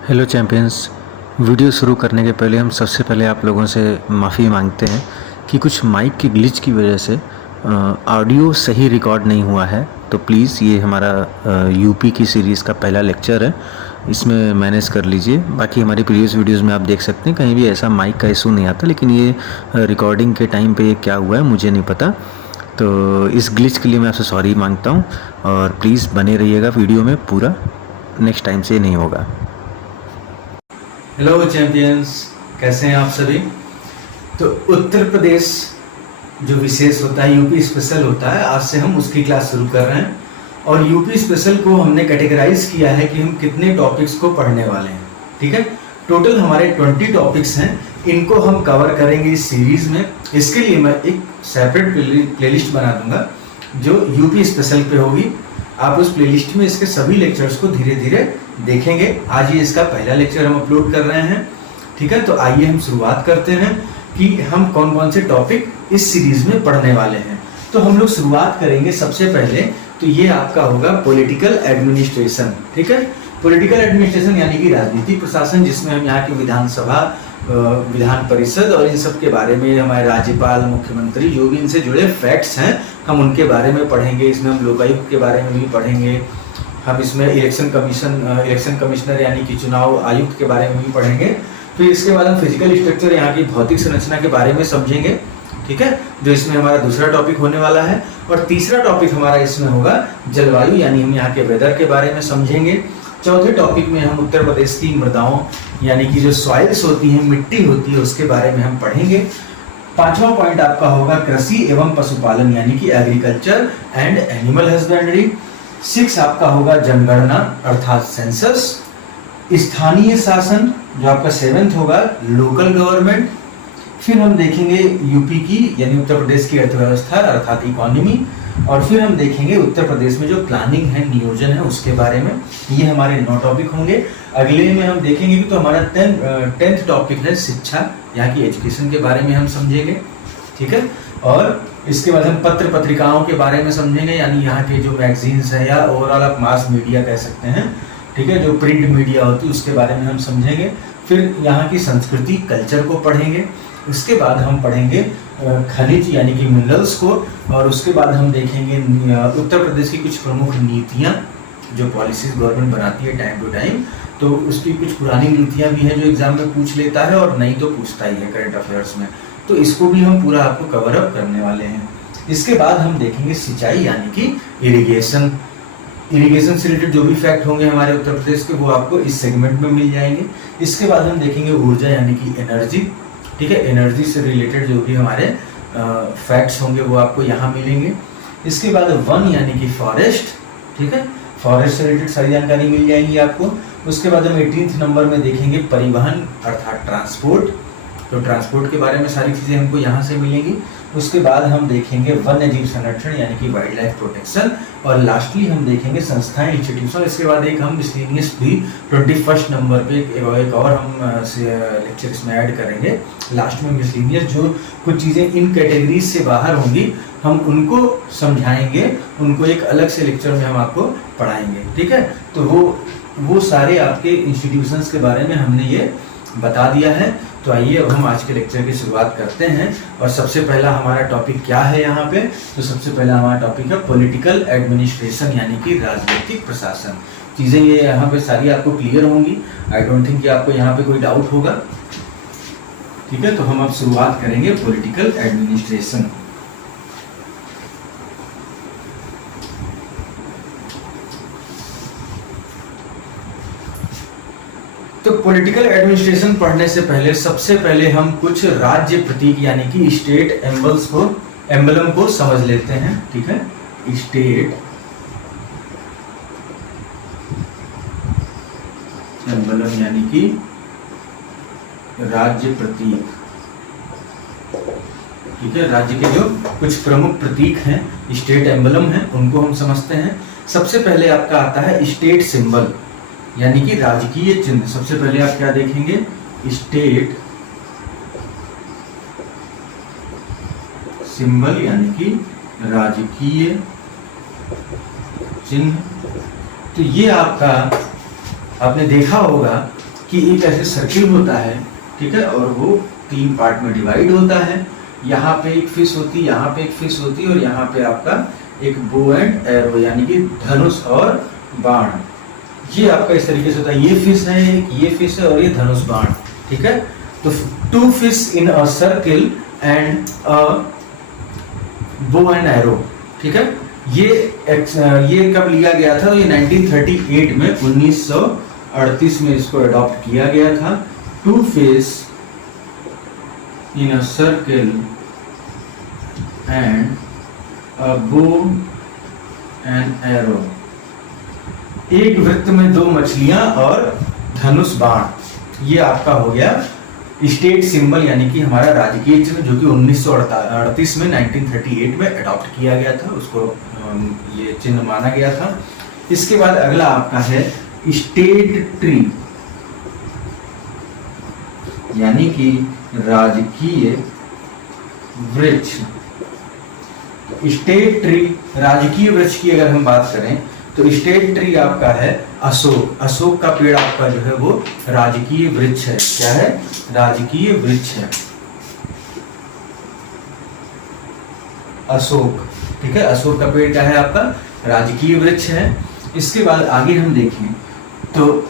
Hello champions. Video शुरू करने के पहले हम सबसे पहले आप लोगों से माफ़ी मांगते हैं कि कुछ माइक की ग्लिच की वजह से ऑडियो सही रिकॉर्ड नहीं हुआ है। तो प्लीज़ ये हमारा यूपी की सीरीज़ का पहला लेक्चर है, इसमें मैनेज कर लीजिए। बाकी हमारी प्रीवियस वीडियोस में आप देख सकते हैं कहीं भी ऐसा माइक का इशू नहीं आता, लेकिन ये रिकॉर्डिंग के टाइम पे ये क्या हुआ है मुझे नहीं पता। तो इस ग्लिच के लिए मैं आपसे सॉरी मांगता हूँ और प्लीज़ बने रहिएगा वीडियो में पूरा, नेक्स्ट टाइम से नहीं होगा। हेलो चैंपियंस, कैसे हैं आप सभी। तो उत्तर प्रदेश जो विशेष होता है, यूपी स्पेशल होता है, आज से हम उसकी क्लास शुरू कर रहे हैं। और यूपी स्पेशल को हमने कैटेगराइज किया है कि हम कितने टॉपिक्स को पढ़ने वाले हैं। ठीक है, टोटल हमारे 20 टॉपिक्स हैं, इनको हम कवर करेंगे इस सीरीज में। इसके लिए मैं एक सेपरेट प्लेलिस्ट बना दूंगा जो यूपी स्पेशल पे होगी। आप उस प्लेलिस्ट में इसके सभी लेक्चर्स को धीरे धीरे देखेंगे। आज ये इसका पहला लेक्चर हम अपलोड कर रहे हैं। ठीक है, तो आइए हम शुरुआत करते हैं कि हम कौन कौन से टॉपिक इस सीरीज में पढ़ने वाले हैं। तो हम लोग शुरुआत करेंगे सबसे पहले, तो ये आपका होगा पॉलिटिकल एडमिनिस्ट्रेशन। ठीक है, पॉलिटिकल एडमिनिस्ट्रेशन यानी कि राजनीतिक प्रशासन, जिसमें हम यहाँ की विधानसभा, विधान परिषद और इन सब के बारे में, हमारे राज्यपाल, मुख्यमंत्री, जो भी इनसे जुड़े फैक्ट्स हैं हम उनके बारे में पढ़ेंगे। इसमें हम लोकायुक्त के बारे में भी पढ़ेंगे। हम इसमें इलेक्शन कमिश्नर यानी कि चुनाव आयुक्त के बारे में भी पढ़ेंगे। फिर इसके बाद हम फिजिकल स्ट्रक्चर, यहाँ की भौतिक संरचना के बारे में समझेंगे। ठीक है, जो इसमें हमारा दूसरा टॉपिक होने वाला है। और तीसरा टॉपिक हमारा इसमें होगा जलवायु, यानी हम यहाँ के वेदर के बारे में समझेंगे। चौथे टॉपिक में हम उत्तर प्रदेश की मृदाओं यानी कि जो सॉइल्स होती हैं, मिट्टी होती है, उसके बारे में हम पढ़ेंगे। पांचवा पॉइंट आपका होगा कृषि एवं पशुपालन यानी कि एग्रीकल्चर एंड एनिमल हस्बेंड्री। 6 आपका होगा जनगणना अर्थात सेंसस। स्थानीय शासन जो आपका 7th होगा लोकल गवर्नमेंट। फिर हम देखेंगे यूपी की यानी उत्तर प्रदेश की अर्थव्यवस्था अर्थात इकोनॉमी। और फिर हम देखेंगे उत्तर प्रदेश में जो प्लानिंग है, नियोजन है, उसके बारे में। ये हमारे 9 टॉपिक होंगे। अगले में हम देखेंगे कि तो हमारा 10th टॉपिक है शिक्षा, यहाँ की एजुकेशन के बारे में हम समझेंगे। ठीक है, और इसके बाद हम पत्र पत्रिकाओं के बारे में समझेंगे, यानी यहाँ के जो मैगजीन्स है या ओवरऑल आप मास मीडिया कह सकते हैं। ठीक है, जो प्रिंट मीडिया होती है उसके बारे में हम समझेंगे। फिर यहाँ की संस्कृति, कल्चर को पढ़ेंगे। उसके बाद हम पढ़ेंगे खनिज यानी कि मिनरल्स को। और उसके बाद हम देखेंगे उत्तर प्रदेश की कुछ प्रमुख नीतियाँ जो पॉलिसीज गवर्नमेंट बनाती है टाइम टू टाइम। तो उसकी कुछ पुरानी नीतियाँ भी हैं जो एग्जाम में पूछ लेता है, और नहीं तो पूछता ही है करंट अफेयर्स में। तो इसको भी हम पूरा आपको कवर अप करने वाले हैं। इसके बाद हम देखेंगे सिंचाई यानी कि इरिगेशन। इरिगेशन से रिलेटेड जो भी फैक्ट होंगे हमारे उत्तर प्रदेश के, वो आपको इस सेगमेंट में मिल जाएंगे। इसके बाद हम देखेंगे ऊर्जा यानी कि एनर्जी। ठीक है, एनर्जी से रिलेटेड जो भी हमारे फैक्ट्स होंगे वो आपको यहाँ मिलेंगे। इसके बाद वन यानी कि फॉरेस्ट। ठीक है, फॉरेस्ट से रिलेटेड सारी जानकारी मिल जाएंगी आपको। उसके बाद हम 18th नंबर में देखेंगे परिवहन अर्थात ट्रांसपोर्ट। तो ट्रांसपोर्ट के बारे में सारी चीज़ें हमको यहाँ से मिलेंगी। उसके बाद हम देखेंगे वन्य जीव संरक्षण यानी कि वाइल्ड लाइफ प्रोटेक्शन। और लास्टली हम देखेंगे संस्थाएं, इंस्टीट्यूशन। इसके बाद एक हम मिसलेनियस भी 21st नंबर पे एक और हम लेक्चर इसमें ऐड करेंगे लास्ट में। मिसलेनियस जो कुछ चीज़ें इन कैटेगरीज से बाहर होंगी हम उनको समझाएंगे, उनको एक अलग से लेक्चर में हम आपको पढ़ाएंगे। ठीक है, तो वो सारे आपके इंस्टीट्यूशंस के बारे में हमने ये बता दिया है। तो आइए अब हम आज के लेक्चर की शुरुआत करते हैं। और सबसे पहला हमारा टॉपिक क्या है यहाँ पे, तो सबसे पहला हमारा टॉपिक है पॉलिटिकल एडमिनिस्ट्रेशन यानी कि राजनीतिक प्रशासन। चीज़ें ये यहाँ पे सारी आपको क्लियर होंगी। आई डोंट थिंक कि आपको यहाँ पे कोई डाउट होगा। ठीक है, तो हम अब शुरुआत करेंगे पॉलिटिकल एडमिनिस्ट्रेशन। तो पॉलिटिकल एडमिनिस्ट्रेशन पढ़ने से पहले सबसे पहले हम कुछ राज्य प्रतीक यानी कि स्टेट एम्बलम को समझ लेते हैं। ठीक है, स्टेट एम्बलम यानी कि राज्य प्रतीक। ठीक है, राज्य के जो कुछ प्रमुख प्रतीक हैं, स्टेट एम्बलम हैं, उनको हम समझते हैं। सबसे पहले आपका आता है स्टेट सिंबल यानी कि राजकीय चिन्ह। सबसे पहले आप क्या देखेंगे, स्टेट सिंबल यानी कि राजकीय चिन्ह। तो ये आपका आपने देखा होगा कि एक ऐसे सर्किल होता है, ठीक है, और वो 3 पार्ट में डिवाइड होता है। यहाँ पे एक फिश होती है, यहाँ पे एक फिश होती है, और यहाँ पे आपका एक बो एंड एरो यानी कि धनुष और बाण। ये आपका इस तरीके से होता है, ये फिश है, ये फिश है, और ये धनुष बाण, ठीक है। तो 2 fish in a circle and a bow and arrow, ठीक है। ये कब लिया गया था? ये 1938 में, 1938 में इसको अडॉप्ट किया गया था। 2 fish in a circle and a bow and arrow, एक वृत्त में 2 मछलियां और धनुष बाण। ये आपका हो गया स्टेट सिंबल यानी कि हमारा राजकीय चिन्ह, जो कि 1938 में 1938 में अडॉप्ट किया गया था, उसको ये चिन्ह माना गया था। इसके बाद अगला आपका है स्टेट ट्री यानी कि राजकीय वृक्ष। स्टेट ट्री, राजकीय वृक्ष की अगर हम बात करें तो स्टेट ट्री आपका है अशोक। अशोक का पेड़ आपका जो है वो राजकीय वृक्ष है। क्या है? राजकीय वृक्ष है अशोक, ठीक है। अशोक का पेड़ क्या है आपका? राजकीय वृक्ष है। इसके बाद आगे हम देखें तो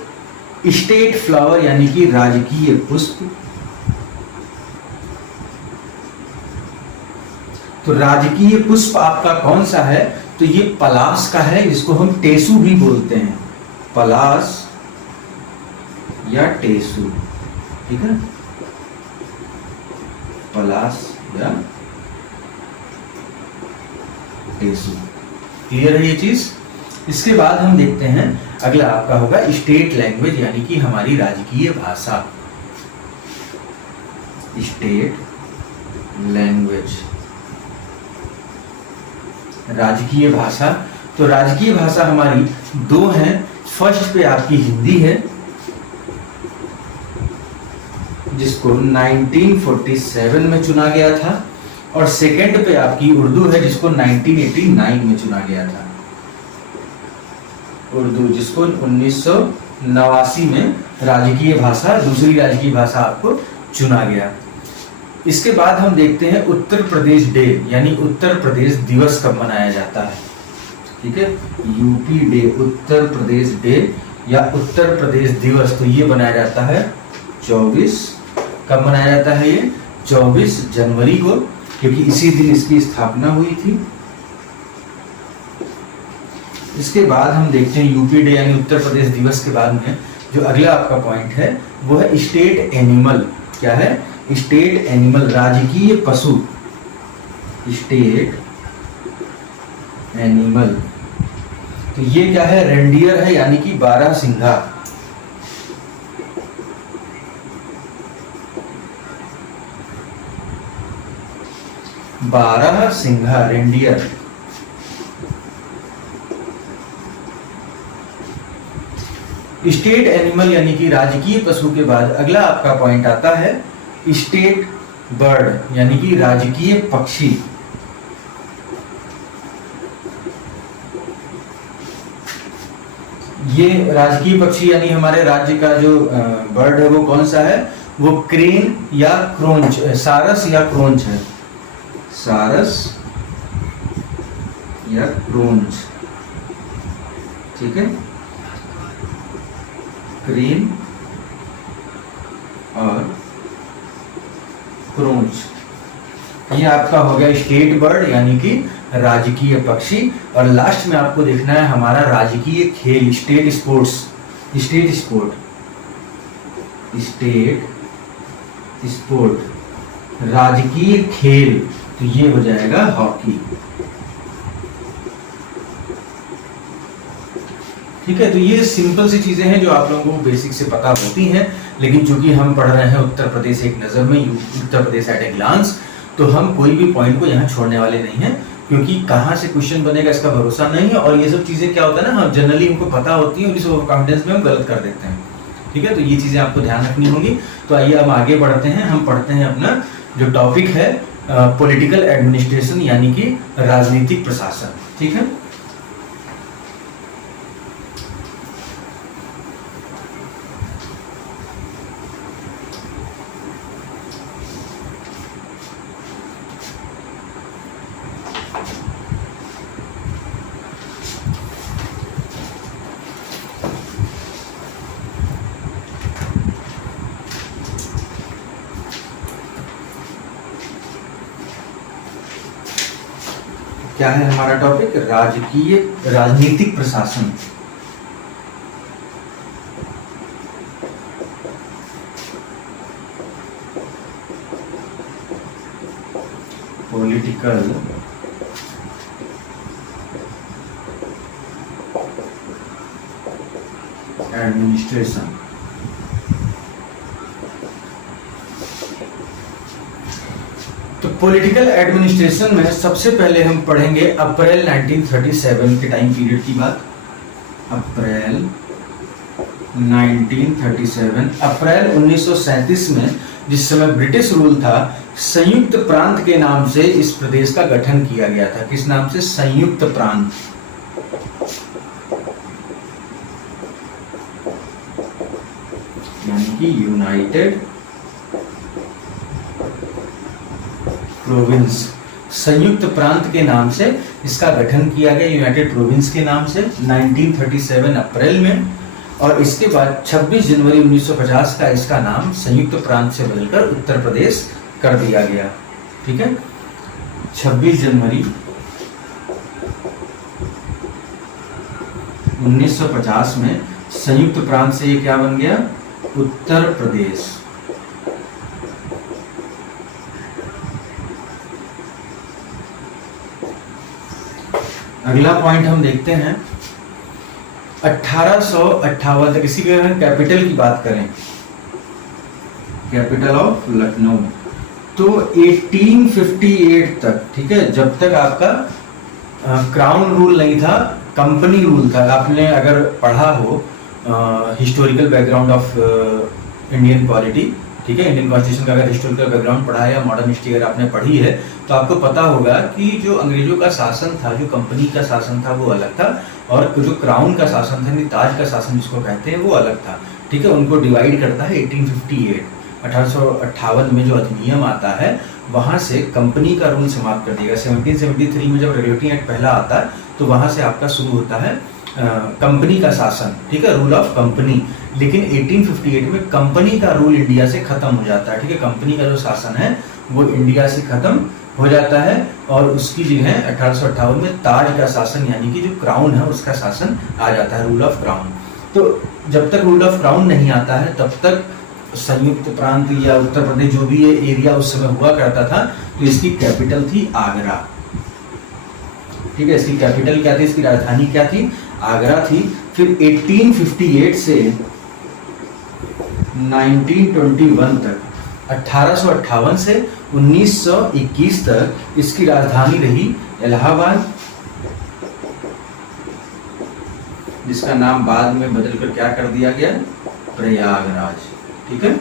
स्टेट फ्लावर यानी कि राजकीय पुष्प। तो राजकीय पुष्प आपका कौन सा है? तो ये पलाश का है, जिसको हम टेसू भी बोलते हैं, पलाश या टेसू, ठीक है, पलाश या टेसू। क्लियर है ये चीज? इसके बाद हम देखते हैं अगला आपका होगा स्टेट लैंग्वेज यानी कि हमारी राजकीय भाषा। स्टेट लैंग्वेज, राजकीय भाषा। तो राजकीय भाषा हमारी 2 हैं। फर्स्ट पे आपकी हिंदी है, जिसको 1947 में चुना गया था, और सेकंड पे आपकी उर्दू है, जिसको 1989 में चुना गया था। उर्दू, जिसको 1989 में राजकीय भाषा, दूसरी राजकीय भाषा आपको चुना गया। इसके बाद हम देखते हैं उत्तर प्रदेश डे यानी उत्तर प्रदेश दिवस कब मनाया जाता है, ठीक है। UP day, Uttar Pradesh day या उत्तर प्रदेश दिवस, तो ये बनाया जाता है 24, कब मनाया जाता है ये? 24 जनवरी को, क्योंकि इसी दिन इसकी स्थापना हुई थी। इसके बाद हम देखते हैं यूपी डे यानी उत्तर प्रदेश दिवस के बाद में जो अगला आपका पॉइंट है वो है स्टेट एनिमल। क्या है? स्टेट एनिमल, राजकीय पशु। स्टेट एनिमल, तो ये क्या है? रेंडियर है यानी कि 12 सिंघा। बारह सिंघा रेंडियर। स्टेट एनिमल यानी कि राजकीय पशु के बाद अगला आपका पॉइंट आता है स्टेट बर्ड यानी कि राजकीय पक्षी। ये राजकीय पक्षी यानी हमारे राज्य का जो बर्ड है वो कौन सा है? वो क्रेन या क्रोंच, सारस या क्रोंच है। सारस या क्रोंच, ठीक है, क्रेन और क्रोंच। ये आपका हो गया स्टेट बर्ड यानी कि राजकीय पक्षी। और लास्ट में आपको देखना है हमारा राजकीय खेल, state sports. State sport, state sport, राजकीय खेल, तो ये हो जाएगा हॉकी। ठीक है, तो ये सिंपल सी चीजें हैं जो आप लोगों को बेसिक से पता होती हैं, लेकिन चूंकि हम पढ़ रहे हैं उत्तर प्रदेश एक नज़र में, Uttar Pradesh eight a glance, तो हम कोई भी पॉइंट को यहाँ छोड़ने वाले नहीं हैं, क्योंकि कहाँ से क्वेश्चन बनेगा इसका भरोसा नहीं है। और ये सब चीज़ें क्या होता है ना, हम जनरली इनको पता होती हैं और इस ओवर कॉन्फिडेंस में हम गलत कर देते हैं। ठीक है, तो ये चीज़ें आपको ध्यान रखनी होंगी। तो आइए अब आगे बढ़ते हैं, हम पढ़ते हैं अपना जो टॉपिक है पॉलिटिकल एडमिनिस्ट्रेशन यानी कि राजनीतिक प्रशासन। ठीक है, क्या है हमारा टॉपिक? राजकीय राजनीतिक प्रशासन। Political administration. तो पॉलिटिकल एडमिनिस्ट्रेशन में सबसे पहले हम पढ़ेंगे अप्रैल 1937 के टाइम पीरियड की बात। अप्रैल 1937, अप्रैल 1937 में जिस समय ब्रिटिश रूल था, संयुक्त प्रांत के नाम से इस प्रदेश का गठन किया गया था। किस नाम से? संयुक्त प्रांत। यानी कि यूनाइटेड प्रोविंस। संयुक्त प्रांत के नाम से इसका गठन किया गया, यूनाइटेड प्रोविंस के नाम से 1937 अप्रैल में। और इसके बाद 26 जनवरी 1950 का इसका नाम संयुक्त प्रांत से बदलकर उत्तर प्रदेश कर दिया गया। ठीक है, 26 जनवरी 1950 में संयुक्त प्रांत से ये क्या बन गया? उत्तर प्रदेश। अगला पॉइंट हम देखते हैं 1858 तक। इसी के कैपिटल की बात करें, कैपिटल ऑफ लखनऊ, तो 1858 तक, ठीक है, जब तक आपका क्राउन रूल नहीं था, कंपनी रूल था। आपने अगर पढ़ा हो historical background of Indian polity, ठीक है, इंडियन कॉन्स्टिट्यूशन का अगर हिस्टोरिकल बैकग्राउंड पढ़ा है या मॉडर्न हिस्ट्री अगर आपने पढ़ी है, तो आपको पता होगा कि जो अंग्रेजों का शासन था, जो कंपनी का शासन था, वो अलग था, और जो क्राउन का शासन था, ताज का शासन जिसको कहते हैं, वो अलग था। ठीक है, उनको डिवाइड करता है 1858 में जो अधिनियम आता है, वहां से कंपनी का रूल समाप्त कर दिया। 1773 में जब रेगुलेटिंग एक्ट पहला आता है, तो वहां से आपका शुरू होता है कंपनी का शासन, ठीक है, रूल ऑफ कंपनी। लेकिन 1858 में कंपनी का रूल इंडिया से खत्म हो जाता है। ठीक है, कंपनी का जो शासन है वो इंडिया से खत्म हो जाता है, और उसकी जगह 1858 में ताज का शासन, यानी कि जो क्राउन है उसका शासन आ जाता है, रूल ऑफ क्राउन। तो जब तक रूल ऑफ क्राउन नहीं आता है, तब तक संयुक्त प्रांत या उत्तर प्रदेश जो भी ये एरिया उस समय हुआ करता था, तो इसकी कैपिटल थी आगरा। ठीक है, इसकी कैपिटल क्या थी, इसकी राजधानी क्या थी? आगरा थी। फिर 1858 से 1921 तक, 1858 से 1921 तक इसकी राजधानी रही इलाहाबाद, जिसका नाम बाद में बदलकर क्या कर दिया गया? प्रयागराज। ठीक है,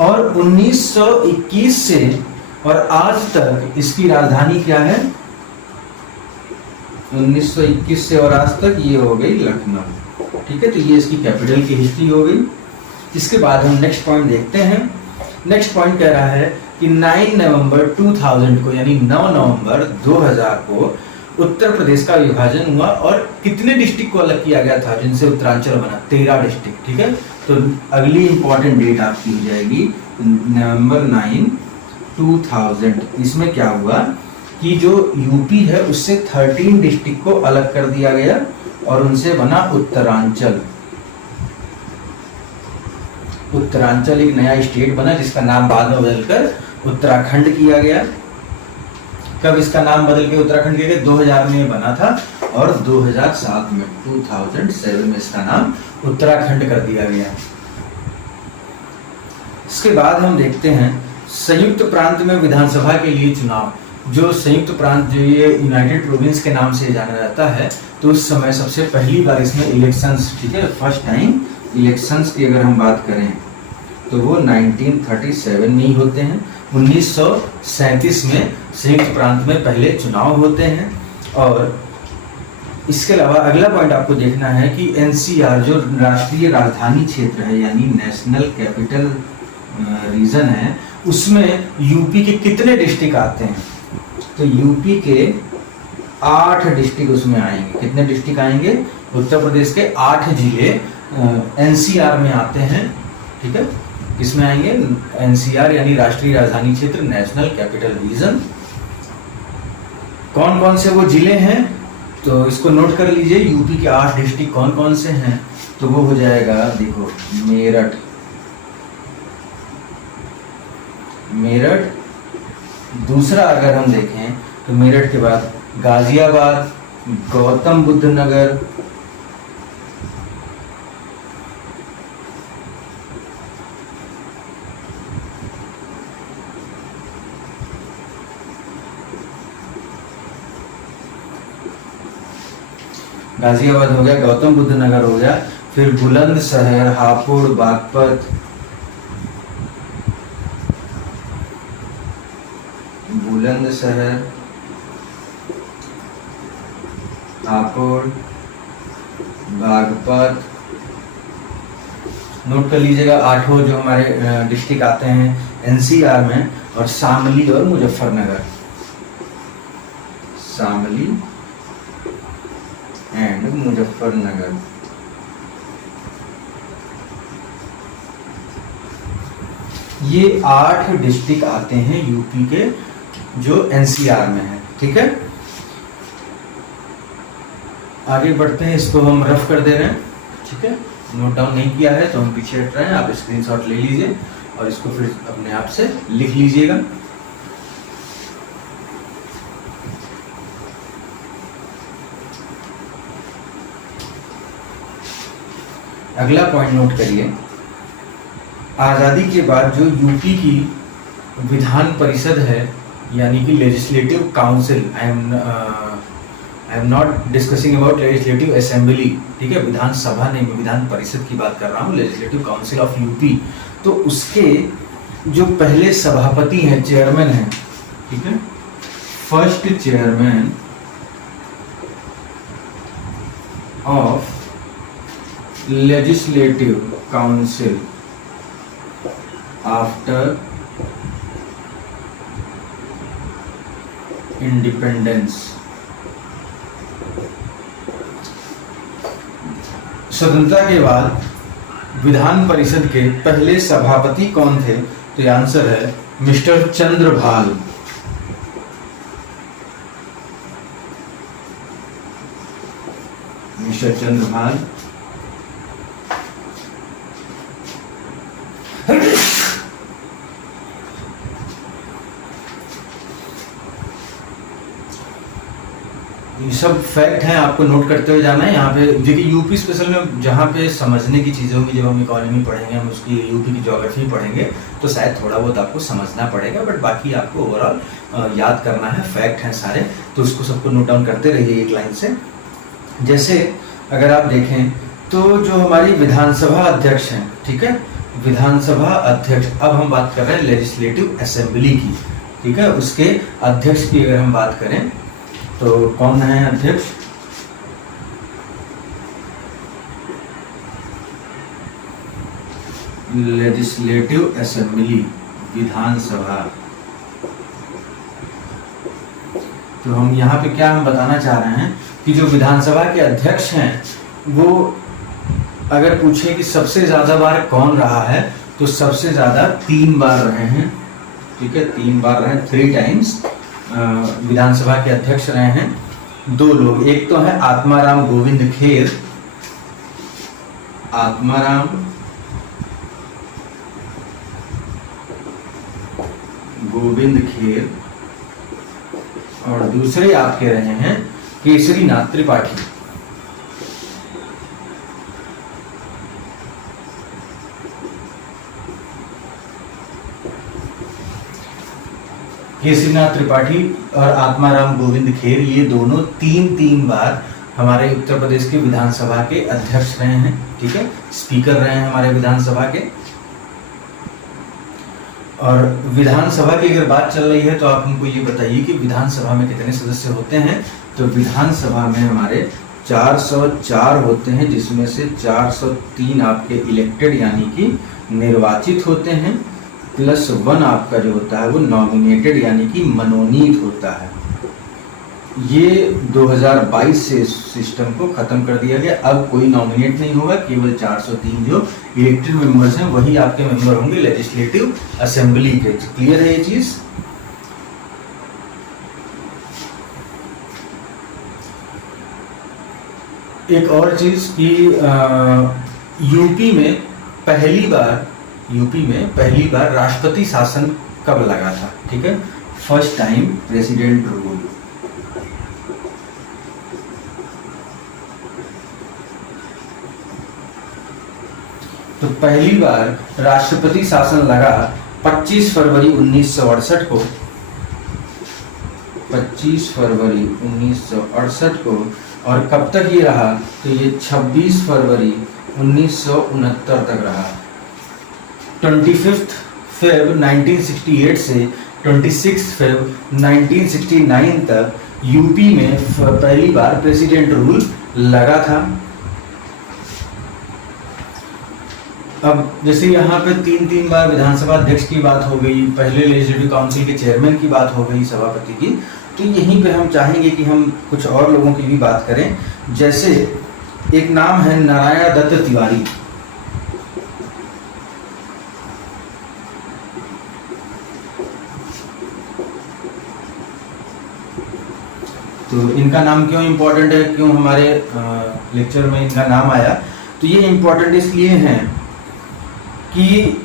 और 1921 से और आज तक इसकी राजधानी क्या है? 1921 से और आज तक ये हो गई लखनऊ। ठीक है, तो ये इसकी कैपिटल की हिस्ट्री हो गई। इसके बाद हम नेक्स्ट पॉइंट देखते हैं। नेक्स्ट पॉइंट कह रहा है कि 9 नवंबर 2000 को, यानी 9 नवंबर 2000 को उत्तर प्रदेश का विभाजन हुआ, और कितने डिस्ट्रिक्ट को अलग किया गया था जिनसे उत्तरांचल बना? 13 डिस्ट्रिक्ट। ठीक है, तो अगली इंपॉर्टेंट डेट आपकी हो जाएगी नवंबर 9, 2000। इसमें क्या हुआ कि जो यूपी है उससे 13 डिस्ट्रिक्ट को अलग कर दिया गया, और उनसे बना उत्तरांचल। उत्तरांचल एक नया स्टेट बना, जिसका नाम बाद में बदलकर उत्तराखंड किया गया। कब इसका नाम बदल के उत्तराखंड किया गया? 2000 में बना था, और 2007 में 2007 में इसका नाम उत्तराखंड कर दिया गया। इसके बाद हम देखते हैं संयुक्त प्रांत में विधानसभा के लिए चुनाव। जो संयुक्त प्रांत, जो ये यूनाइटेड प्रोविंस के नाम से जाना जाता है, तो उस समय सबसे पहली बार इसमें इलेक्शंस, ठीक है, फर्स्ट टाइम इलेक्शंस की अगर हम बात करें तो वो 1937 में ही होते हैं। 1937 में संयुक्त प्रांत में पहले चुनाव होते हैं। और इसके अलावा अगला पॉइंट आपको देखना है कि एनसीआर, जो राष्ट्रीय राजधानी क्षेत्र है, यानी नेशनल कैपिटल रीजन है, उसमें यूपी के कितने डिस्ट्रिक्ट आते हैं? तो यूपी के 8 डिस्ट्रिक्ट उसमें आएंगे। कितने डिस्ट्रिक्ट आएंगे? उत्तर प्रदेश के 8 जिले एनसीआर में आते हैं। ठीक है, किसमें आएंगे? एनसीआर यानी राष्ट्रीय राजधानी क्षेत्र, नेशनल कैपिटल रीजन। कौन कौन से वो जिले हैं, तो इसको नोट कर लीजिए। यूपी के 8 डिस्ट्रिक्ट कौन कौन से हैं, तो वो हो जाएगा, देखो, मेरठ। दूसरा अगर हम देखें तो मेरठ के बाद गाजियाबाद, गौतम बुद्ध नगर, गाजियाबाद हो गया, गौतम बुद्ध नगर हो गया, फिर बुलंदशहर, हापुड़, बागपत, बुलंदशहर, हापुड़, बागपत। नोट कर लीजिएगा 8 जो हमारे डिस्ट्रिक्ट आते हैं एनसीआर में, और शामली और मुजफ्फरनगर, शामली एंड मुजफ्फरनगर। ये 8 डिस्ट्रिक्ट आते हैं यूपी के जो एनसीआर में है। ठीक है, आगे बढ़ते हैं, इसको हम रफ कर दे रहे हैं। ठीक है, नोट डाउन नहीं किया है तो हम पीछे हट रहे हैं, आप स्क्रीनशॉट ले लीजिए और इसको फिर अपने आप से लिख लीजिएगा। अगला पॉइंट नोट करिए, आज़ादी के बाद जो यूपी की विधान परिषद है, यानी कि legislative council, I am not discussing about legislative assembly, ठीक है, विधानसभा नहीं, मैं विधान परिषद की बात कर रहा हूँ, लेजिस्लेटिव काउंसिल ऑफ यूपी। तो उसके जो पहले सभापति हैं, चेयरमैन हैं, ठीक है, first chairman of legislative council after independence, स्वतंत्रता के बाद विधान परिषद के पहले सभापति कौन थे, तो ये आंसर है मिस्टर चंद्रभाल। मिस्टर चंद्रभाल। ये सब फैक्ट हैं, आपको नोट करते हुए जाना है। यहाँ पे देखिए, यूपी स्पेशल में जहाँ पे समझने की चीज़ें होंगी, जब हम इकोनॉमी पढ़ेंगे, हम उसकी यूपी की ज्योग्राफी पढ़ेंगे, तो शायद थोड़ा बहुत आपको समझना पड़ेगा, बट बाकी आपको ओवरऑल याद करना है, फैक्ट हैं सारे, तो उसको सबको नोट डाउन करते रहिए एक लाइन से। जैसे अगर आप देखें तो जो हमारी विधानसभा अध्यक्ष हैं, ठीक है, विधानसभा अध्यक्ष, अब हम बात कर रहे हैं लेजिस्लेटिव असेंबली की, ठीक है, उसके अध्यक्ष की अगर हम बात करें तो कौन है अध्यक्ष, लेजिस्लेटिव असेंबली, विधानसभा। तो हम यहाँ पे क्या हम बताना चाह रहे हैं कि जो विधानसभा के अध्यक्ष हैं, वो अगर पूछे कि सबसे ज्यादा बार कौन रहा है, तो सबसे ज्यादा 3 बार रहे हैं, ठीक है, 3 बार रहे, 3 टाइम्स विधानसभा के अध्यक्ष रहे हैं। 2 लोग, एक तो है आत्माराम गोविंद खेर, आत्माराम गोविंद खेर, और दूसरे आपके रहे हैं केसरीनाथ त्रिपाठी। केसरीनाथ त्रिपाठी और आत्माराम गोविंद खेर, ये दोनों 3 बार हमारे उत्तर प्रदेश के विधानसभा के अध्यक्ष रहे हैं, ठीक है, स्पीकर रहे हैं हमारे विधानसभा के। और विधानसभा की अगर बात चल रही है तो आप हमको ये बताइए कि विधानसभा में कितने सदस्य होते हैं। तो विधानसभा में हमारे 404 होते हैं, जिसमें से 403 आपके इलेक्टेड यानी कि निर्वाचित होते हैं, +1 आपका जो होता है वो नॉमिनेटेड यानी कि मनोनीत होता है। ये 2022 से इस सिस्टम को खत्म कर दिया गया, अब कोई नॉमिनेट नहीं होगा, केवल 403 जो इलेक्टेड मेंबर्स हैं वही आपके मेंबर होंगे लेजिस्लेटिव असेंबली के। क्लियर है ये चीज? एक और चीज़ कि यूपी में पहली बार राष्ट्रपति शासन कब लगा था, ठीक है, फर्स्ट टाइम प्रेसिडेंट रूल। तो पहली बार राष्ट्रपति शासन लगा 25 फरवरी 1968 को, 25 फरवरी 1968 को, और कब तक ये रहा, तो ये 26 फरवरी 1969 तक रहा। 25 फेब 1968 से 26 फेब 1969 तक यूपी में पहली बार प्रेसिडेंट रूल लगा था। अब जैसे यहाँ पे तीन बार विधानसभा अध्यक्ष की बात हो गई, पहले लेजिस्लेटिव काउंसिल के चेयरमैन की बात हो गई, सभापति की, तो यहीं पे हम चाहेंगे कि हम कुछ और लोगों की भी बात करें। जैसे एक नाम है नारायण दत्त तिवारी। तो इनका नाम क्यों इम्पोर्टेंट है, क्यों हमारे लेक्चर में इनका नाम आया, तो ये इम्पोर्टेंट इसलिए हैं कि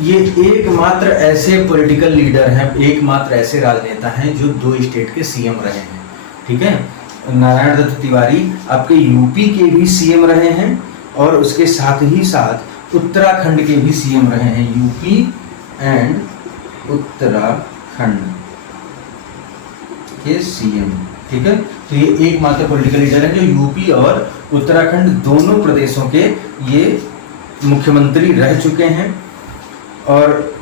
ये एकमात्र ऐसे पॉलिटिकल लीडर हैं, एकमात्र ऐसे राजनेता हैं जो 2 स्टेट के सीएम रहे हैं, ठीक है। नारायण दत्त तिवारी आपके यूपी के भी सीएम रहे हैं और उसके साथ ही साथ उत्तराखंड के भी सीएम रहे हैं, यूपी एंड उत्तराखंड के सीएम, ठीक है। तो ये एकमात्र पॉलिटिकल लीडर है जो यूपी और उत्तराखंड दोनों प्रदेशों के ये मुख्यमंत्री रह चुके हैं। और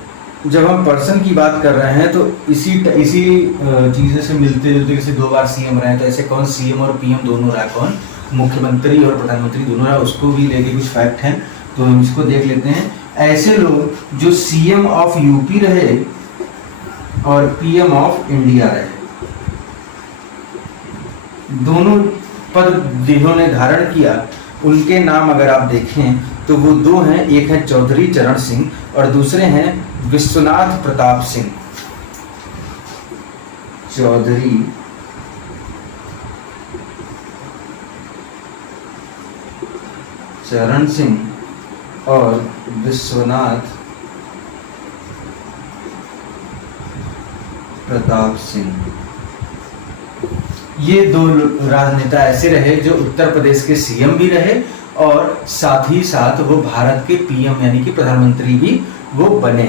जब हम पर्सन की बात कर रहे हैं तो इसी चीज़ों से मिलते जुलते, जैसे 2 बार सीएम रहे हैं, तो ऐसे कौन सीएम और पीएम दोनों रहा, कौन मुख्यमंत्री और प्रधानमंत्री दोनों रहा, उसको भी लेके कुछ फैक्ट हैं, तो हम इसको देख लेते हैं। ऐसे लोग जो सीएम ऑफ यूपी रहे और पीएम ऑफ इंडिया रहे, दोनों पद जिन्होंने धारण किया, उनके नाम अगर आप देखें तो वो 2 हैं, एक है चौधरी चरण सिंह और दूसरे हैं विश्वनाथ प्रताप सिंह। चौधरी चरण सिंह और विश्वनाथ प्रताप सिंह, ये 2 राजनेता ऐसे रहे जो उत्तर प्रदेश के सीएम भी रहे और साथ ही साथ वो भारत के पीएम यानी कि प्रधानमंत्री भी वो बने।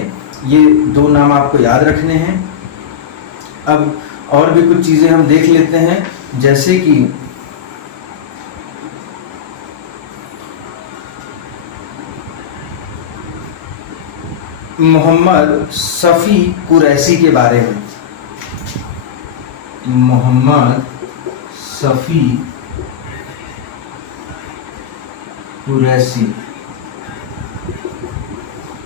ये 2 नाम आपको याद रखने हैं। अब और भी कुछ चीज़ें हम देख लेते हैं, जैसे कि मोहम्मद शफी कुरैशी के बारे में। मोहम्मद शफी कुरैशी,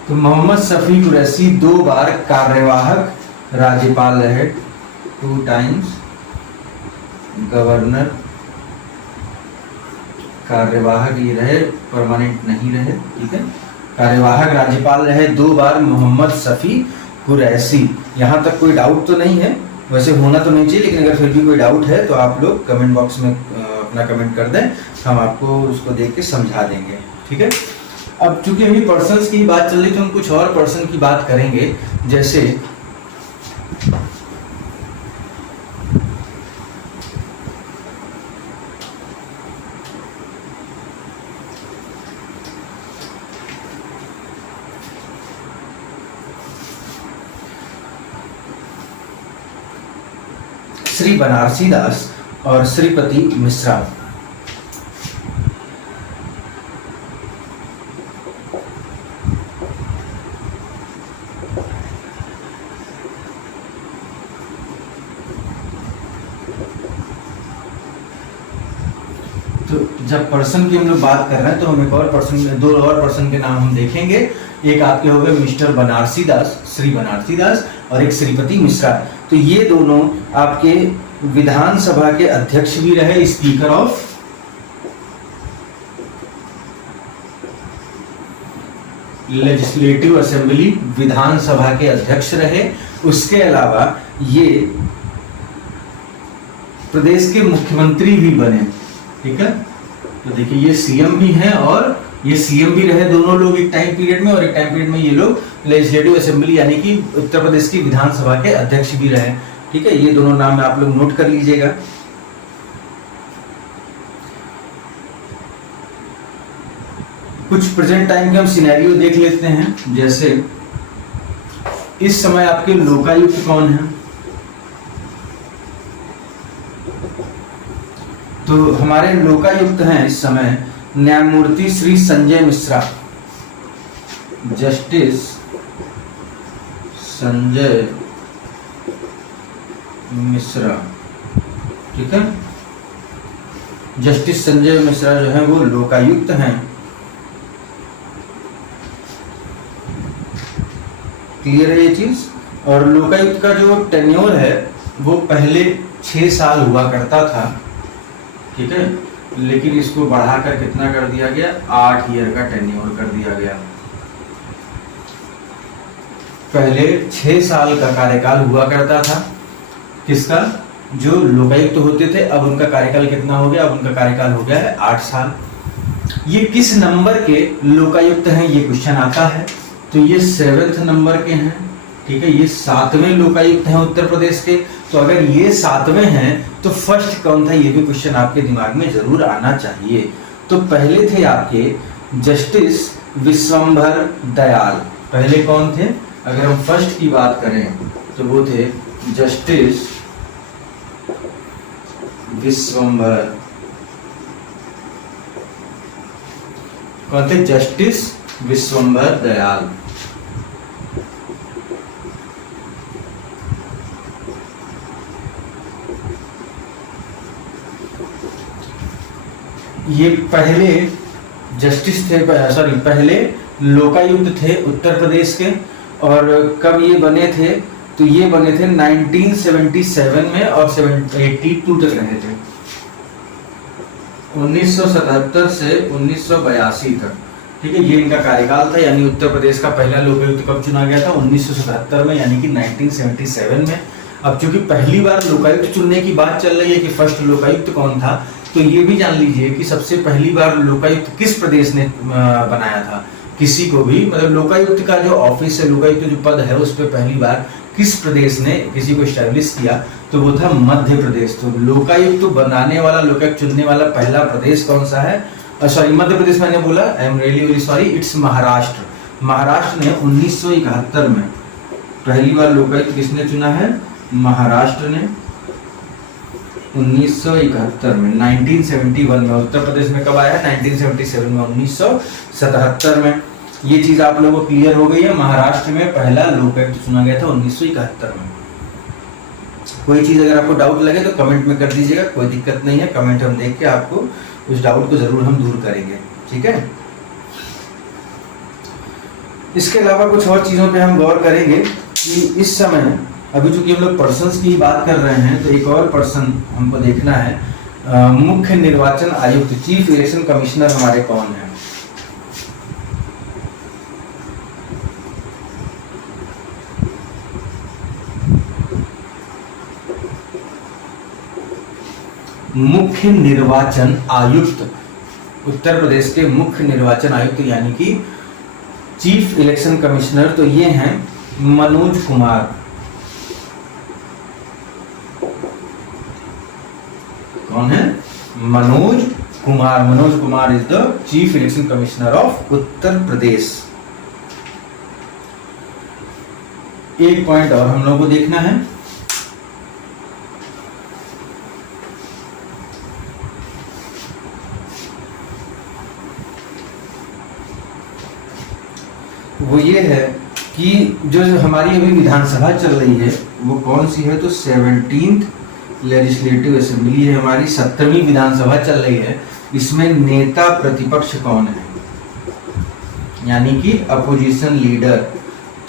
तो मोहम्मद शफी कुरैशी 2 बार कार्यवाहक राज्यपाल रहे, 2 टाइम्स गवर्नर, कार्यवाहक ये रहे, परमानेंट नहीं रहे, ठीक है। कार्यवाहक राज्यपाल रहे 2 बार मोहम्मद शफी कुरैशी। यहाँ तक कोई डाउट तो नहीं है, वैसे होना तो नहीं चाहिए, लेकिन अगर फिर भी कोई डाउट है तो आप लोग कमेंट बॉक्स में अपना कमेंट कर दें, हम आपको उसको देख के समझा देंगे, ठीक है। अब चूंकि अभी पर्सन्स की बात चल रही तो हम कुछ और पर्सन की बात करेंगे। जैसे श्री बनारसी दास और श्रीपति मिश्रा। तो जब पर्सन की हम लोग बात कर रहे हैं तो हम एक और पर्सन, 2 और पर्सन के नाम हम देखेंगे। एक आपके हो गए मिस्टर बनारसी दास, श्री बनारसी दास, और एक श्रीपति मिश्रा। तो ये दोनों आपके विधानसभा के अध्यक्ष भी रहे, स्पीकर ऑफ लेजिस्लेटिव असेंबली, विधानसभा के अध्यक्ष रहे। उसके अलावा ये प्रदेश के मुख्यमंत्री भी बने, ठीक है। तो देखिए ये सीएम भी हैं और ये सीएम भी रहे दोनों लोग एक टाइम पीरियड में, और एक टाइम पीरियड में ये लोग लेजिस्लेटिव असेंबली यानी कि उत्तर प्रदेश की विधानसभा के अध्यक्ष भी रहे। ठीक है, ये दोनों नाम आप लोग नोट कर लीजिएगा। कुछ प्रेजेंट टाइम के हम सिनेरियो देख लेते हैं। जैसे इस समय आपके लोकायुक्त कौन है? तो हमारे लोकायुक्त हैं इस समय न्यायमूर्ति श्री संजय मिश्रा, जस्टिस संजय मिश्रा। ठीक है, जस्टिस संजय मिश्रा जो है वो लोकायुक्त हैं। क्लियर है ये चीज। और लोकायुक्त का जो टेन्योर है वो पहले 6 साल हुआ करता था। ठीक है, लेकिन इसको बढ़ाकर कितना कर दिया गया? 8 ईयर का टेन्योर कर दिया गया। पहले 6 साल का कार्यकाल हुआ करता था किसका? जो लोकायुक्त होते थे। अब उनका कार्यकाल कितना हो गया? अब उनका कार्यकाल हो गया है 8 साल। ये किस नंबर के लोकायुक्त हैं ये क्वेश्चन आता है। तो ये 7th नंबर के हैं। ठीक है, ये 7वें लोकायुक्त हैं उत्तर प्रदेश के। तो अगर ये 7वें हैं तो फर्स्ट कौन था ये भी क्वेश्चन आपके दिमाग में जरूर आना चाहिए। तो पहले थे आपके जस्टिस विश्वंभर दयाल। पहले कौन थे? अगर हम फर्स्ट की बात करें तो वो थे जस्टिस विश्वंभर। कौन थे? जस्टिस विश्वंभर दयाल। ये पहले जस्टिस थे, सॉरी पहले लोकायुक्त थे उत्तर प्रदेश के। और कब ये बने थे? तो ये बने थे 1977 में और 82 तक रहे थे। 1977 से 1982 तक। ठीक है, ये इनका कार्यकाल था। यानी उत्तर प्रदेश का पहला लोकायुक्त कब चुना गया था? 1977 में, यानी कि 1977 में। अब चूंकि पहली बार लोकायुक्त चुनने की बात चल रही है कि फर्स्ट लोकायुक्त कौन था, तो ये भी जान लीजिए कि सबसे पहली बार लोकायुक्त किस प्रदेश ने बनाया था। किसी को भी मतलब लोकायुक्त का जो ऑफिस है, लोकायुक्त जो पद है, उस पर पहली बार किस प्रदेश ने किसी को एस्टैब्लिश किया? तो वो था मध्य प्रदेश। तो लोकायुक्त बनाने वाला, लोकायुक्त चुनने वाला पहला प्रदेश कौन सा है? सॉरी, मध्य प्रदेश मैंने बोला, I am really very sorry, it's Maharashtra. Maharashtra ने 1971 में पहली बार लोकायुक्त किसने चुना है? महाराष्ट्र ने 1971 में। 1971 में उत्तर प्रदेश में कब आया? 1977 में, 1977 में। ये चीज आप लोगों को क्लियर हो गई है। महाराष्ट्र में पहला लोकायुक्त चुना गया था 1971 में। कोई चीज अगर आपको डाउट लगे तो कमेंट में कर दीजिएगा, कोई दिक्कत नहीं है। कमेंट हम देख के आपको उस डाउट को जरूर हम दूर करेंगे। ठीक है, इसके अलावा कुछ और चीजों पे हम गौर करेंगे कि इस समय अभी चूंकि हम लोग पर्सन्स की बात कर रहे हैं, तो एक और पर्सन हमको देखना है। मुख्य निर्वाचन आयुक्त, चीफ इलेक्शन कमिश्नर हमारे कौन है? मुख्य निर्वाचन आयुक्त, उत्तर प्रदेश के मुख्य निर्वाचन आयुक्त यानी कि चीफ इलेक्शन कमिश्नर, तो ये हैं मनोज कुमार। कौन है? Manoj Kumar. Manoj Kumar is the chief election commissioner of Uttar Pradesh. एक पॉइंट और हम लोगों को देखना है। वो ये है कि जो हमारी अभी विधानसभा चल रही है वो कौन सी है? तो 17th लेजिस्लेटिव असेंबली है हमारी, 17वीं विधानसभा चल रही है। इसमें नेता प्रतिपक्ष कौन है? यानी कि अपोजिशन लीडर।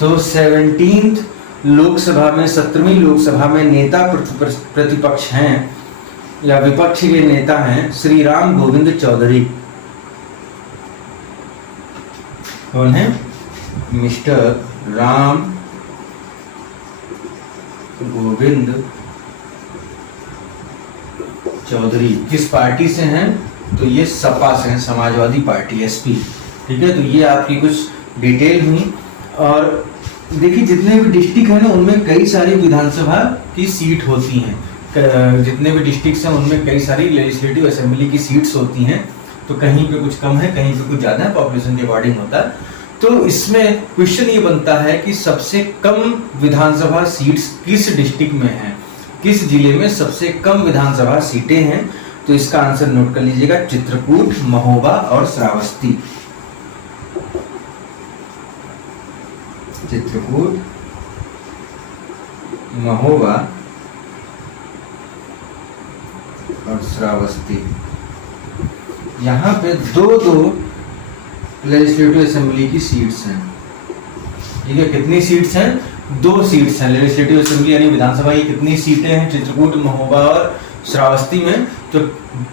तो 17th लोकसभा में, 17वीं लोकसभा में नेता प्रतिपक्ष हैं या विपक्ष के नेता हैं श्री राम गोविंद चौधरी। कौन है? मिस्टर राम गोविंद चौधरी किस पार्टी से हैं? तो ये सपा से हैं, समाजवादी पार्टी, एसपी। ठीक है, तो ये आपकी कुछ डिटेल हुई। और देखिए जितने भी डिस्ट्रिक्ट है ना उनमें कई सारी विधानसभा की सीट होती हैं। जितने भी डिस्ट्रिक्ट हैं उनमें कई सारी लेजिस्लेटिव असेंबली की सीट्स होती हैं। तो कहीं पे कुछ कम है, कहीं पे कुछ ज़्यादा है, पॉपुलेशन के अकॉर्डिंग होता है। तो इसमें क्वेश्चन ये बनता है कि सबसे कम विधानसभा सीट्स किस डिस्ट्रिक्ट में है, किस जिले में सबसे कम विधानसभा सीटें हैं? तो इसका आंसर नोट कर लीजिएगा, चित्रकूट, महोबा और श्रावस्ती। चित्रकूट, महोबा और श्रावस्ती। यहाँ पे दो लेजिस्लेटिव असेंबली की सीट्स हैं। ठीक है, कितनी सीट्स हैं? 2 सीट्स हैं लेजिस्लेटिव असेंबली यानी विधानसभा की। कितनी सीटें हैं चित्रकूट, महोबा और श्रावस्ती में? तो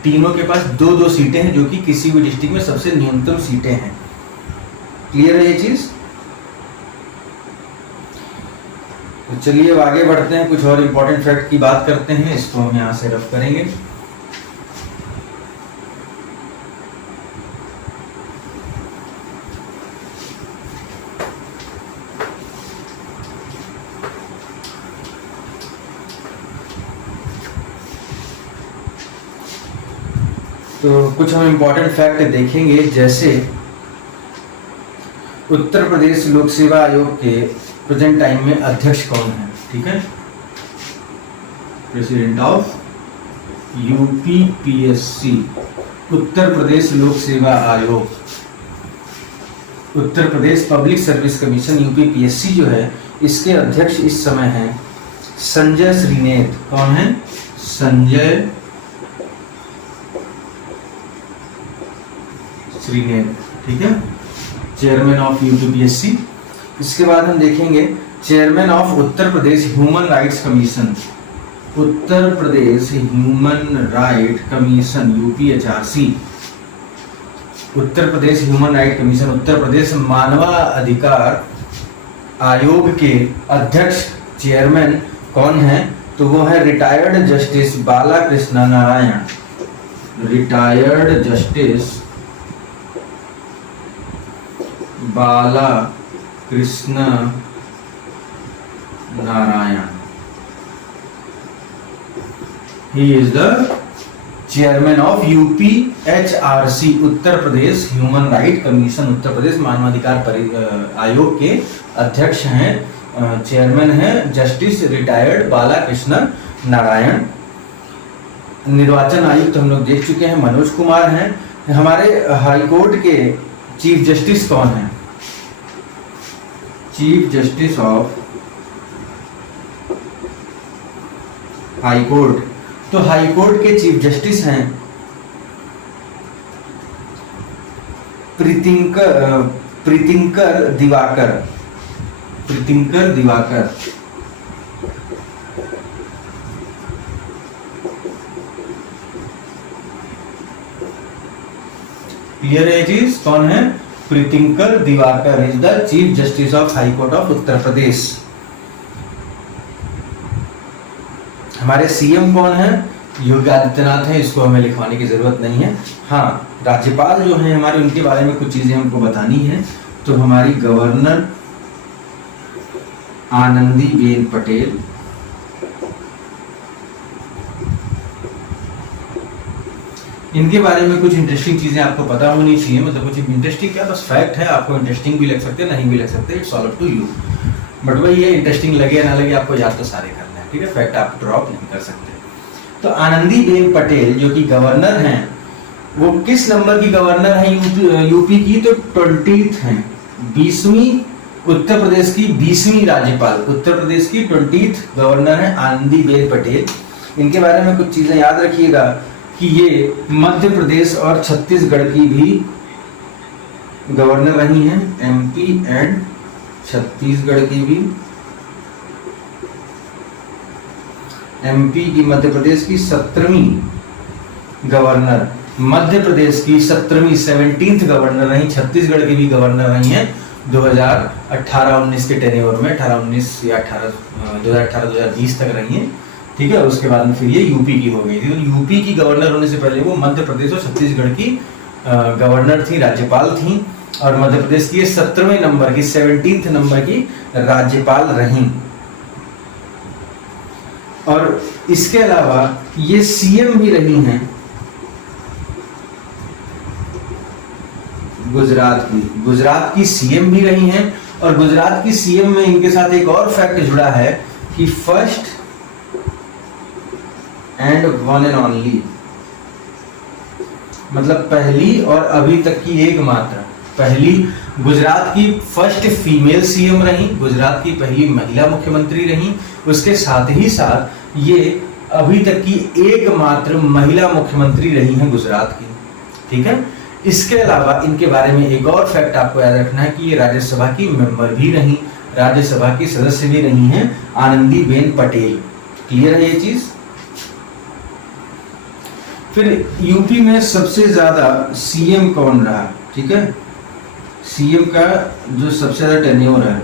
तीनों के पास 2-2 सीटें हैं, जो कि किसी भी डिस्ट्रिक्ट में सबसे न्यूनतम सीटें हैं। क्लियर है ये चीज? तो चलिए अब आगे बढ़ते हैं, कुछ और इंपॉर्टेंट फैक्ट की बात करते हैं। इसको हम यहाँ से रफ करेंगे। तो कुछ हम इम्पोर्टेंट फैक्ट देखेंगे, जैसे उत्तर प्रदेश लोक सेवा आयोग के प्रेजेंट टाइम में अध्यक्ष कौन है? ठीक है, president of UPPSC, Uttar Pradesh लोक सेवा आयोग, Uttar Pradesh public service commission UPPSC जो है, इसके अध्यक्ष इस समय हैं संजय श्रीनेत। कौन है? संजय श्रीनेत। ठीक है, चेयरमैन ऑफ यूपीपीएससी। इसके बाद हम देखेंगे chairman of Uttar Pradesh human rights commission, Uttar Pradesh human right commission UPHRC, Uttar Pradesh human right commission, Uttar Pradesh मानवाधिकार आयोग के अध्यक्ष चेयरमैन कौन है? तो वो है retired justice Bala Krishna Narayan, retired justice Bala Krishna Narayan. He is the chairman of UPHRC, Uttar Pradesh human right commission, Uttar Pradesh मानवाधिकार आयोग के अध्यक्ष हैं, चेयरमैन हैं जस्टिस रिटायर्ड बाला कृष्ण नारायण। निर्वाचन आयुक्त हम लोग देख चुके हैं, मनोज कुमार हैं। हमारे हाईकोर्ट के चीफ जस्टिस कौन है? Chief justice of high court, तो हाई कोर्ट के चीफ जस्टिस हैं प्रीतिंकर दिवाकर, प्रीतिंकर दिवाकर। क्लियर है चीज? कौन है? Pritinker Diwaker is the chief justice of high court of Uttar Pradesh. हमारे सीएम कौन है? योगी आदित्यनाथ है, इसको हमें लिखवाने की जरूरत नहीं है। हाँ, राज्यपाल जो हैं हमारे, उनके बारे में कुछ चीजें हमको बतानी है। तो हमारी गवर्नर आनंदीबेन पटेल, इनके बारे में कुछ इंटरेस्टिंग चीजें आपको पता होनी चाहिए। मतलब कुछ इंटरेस्टिंग क्या, बस फैक्ट है, आपको इंटरेस्टिंग भी लग सकते हैं, नहीं भी लग सकते, it's all up to you. But वही ये इंटरेस्टिंग लगे या ना लगे, आपको याद तो सारे करना है। ठीक है, फैक्ट आप ड्रॉप नहीं कर सकते। तो आनंदीबेन पटेल जो कि गवर्नर हैं, वो किस नंबर की गवर्नर है यूपी की? तो 20th हैं, 20वीं, उत्तर प्रदेश की 20वीं राज्यपाल, उत्तर प्रदेश की 20th गवर्नर है आनंदीबेन पटेल। इनके बारे में कुछ चीजें याद रखिएगा कि ये मध्य प्रदेश और छत्तीसगढ़ की भी गवर्नर रही हैं, एमपी एंड छत्तीसगढ़ की भी, एमपी की मध्य प्रदेश की 17वीं गवर्नर, मध्य प्रदेश की 17वीं 17th गवर्नर रही, छत्तीसगढ़ की भी गवर्नर रही हैं 2018-19 के टेन्योर में, 18-19 या 2018-2020 तक रही हैं। ठीक है, उसके बाद में फिर ये यूपी की हो गई थी। तो यूपी की गवर्नर होने से पहले वो मध्य प्रदेश और छत्तीसगढ़ की गवर्नर थी, राज्यपाल थी, और मध्य प्रदेश की 17वें नंबर की 17th नंबर की राज्यपाल रहीं। और इसके अलावा ये सीएम भी रही हैं गुजरात की सीएम भी रही हैं। और गुजरात की सीएम में इनके साथ एक और फैक्ट जुड़ा है कि first and one and only, मतलब पहली और अभी तक की एकमात्र, पहली गुजरात की फर्स्ट फीमेल सीएम रही, गुजरात की पहली महिला मुख्यमंत्री रही। उसके साथ ही साथ ये अभी तक की एकमात्र महिला मुख्यमंत्री रही हैं गुजरात की। ठीक है, इसके अलावा इनके बारे में एक और फैक्ट आपको याद रखना है कि ये राज्यसभा की मेंबर भी रही, राज्यसभा की सदस्य भी रही हैं, आनंदीबेन पटेल। क्लियर है ये चीज? फिर यूपी में सबसे ज्यादा सीएम कौन रहा? ठीक है, सीएम का जो सबसे ज्यादा टेन्योर है